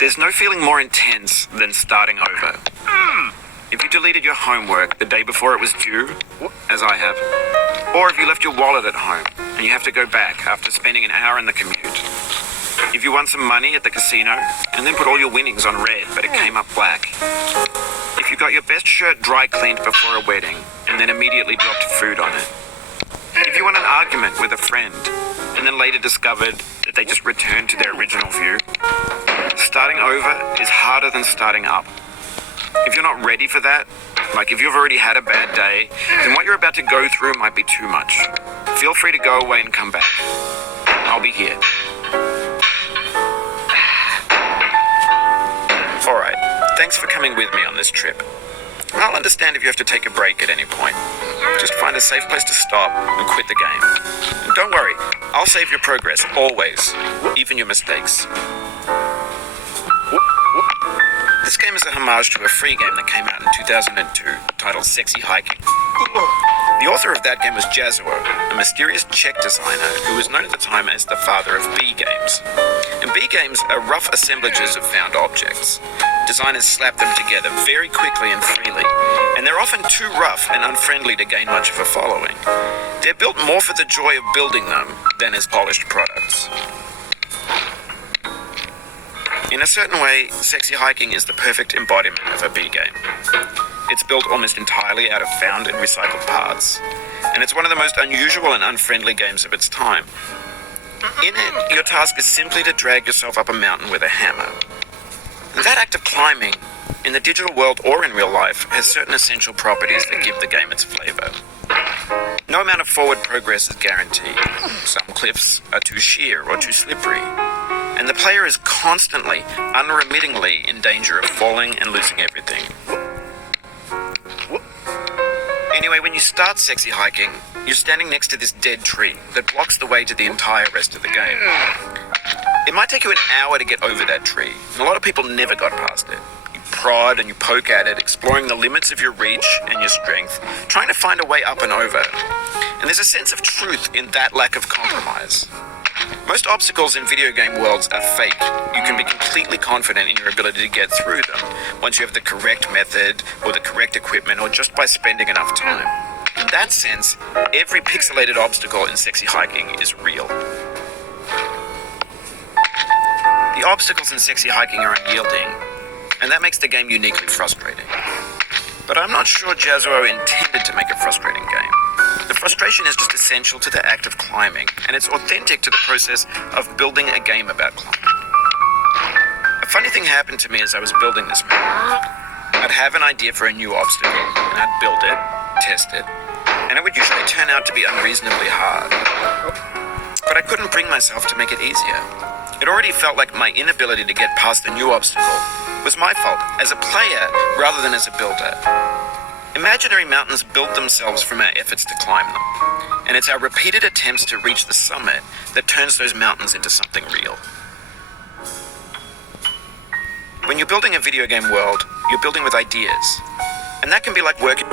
There's no feeling more intense than starting over. If you deleted your homework the day before it was due, as I have, or if you left your wallet at home and you have to go back after spending an hour in the commute. If you won some money at the casino and then put all your winnings on red but it came up black. If you got your best shirt dry cleaned before a wedding and then immediately dropped food on it. If you won an argument with a friend and then later discovered that they just returned to their original view. Starting over is harder than starting up. If you're not ready for that, like if you've already had a bad day, then what you're about to go through might be too much. Feel free to go away and come back. I'll be here. Alright, thanks for coming with me on this trip. I'll understand if you have to take a break at any point. Just find a safe place to stop and quit the game. And don't worry, I'll save your progress, always, even your mistakes. This game is a homage to a free game that came out in 2002 titled Sexy Hiking. The author of that game was Jazuo, a mysterious Czech designer who was known at the time as the father of B games. And B games are rough assemblages of found objects. Designers slap them together very quickly and freely, and they're often too rough and unfriendly to gain much of a following. They're built more for the joy of building them than as polished products. In a certain way, Sexy Hiking is the perfect embodiment of a B game. It's built almost entirely out of found and recycled parts, and it's one of the most unusual and unfriendly games of its time. In it, your task is simply to drag yourself up a mountain with a hammer. And that act of climbing, in the digital world or in real life, has certain essential properties that give the game its flavor. No amount of forward progress is guaranteed. Some cliffs are too sheer or too slippery, and the player is constantly, unremittingly in danger of falling and losing everything. Anyway, when you start Sexy Hiking, you're standing next to this dead tree that blocks the way to the entire rest of the game. It might take you an hour to get over that tree, and a lot of people never got past it. You prod and you poke at it, exploring the limits of your reach and your strength, trying to find a way up and over. And there's a sense of truth in that lack of compromise. Most obstacles in video game worlds are fake. You can be completely confident in your ability to get through them once you have the correct method or the correct equipment or just by spending enough time. In that sense, every pixelated obstacle in Sexy Hiking is real. The obstacles in Sexy Hiking are unyielding, and that makes the game uniquely frustrating. But I'm not sure Jazuo intended to make a frustrating game. The frustration is just essential to the act of climbing, and it's authentic to the process of building a game about climbing. A funny thing happened to me as I was building this map. I'd have an idea for a new obstacle, and I'd build it, test it, and it would usually turn out to be unreasonably hard. But I couldn't bring myself to make it easier. It already felt like my inability to get past a new obstacle was my fault as a player rather than as a builder. Imaginary mountains build themselves from our efforts to climb them, and it's our repeated attempts to reach the summit that turns those mountains into something real. When you're building a video game world, you're building with ideas, and that can be like working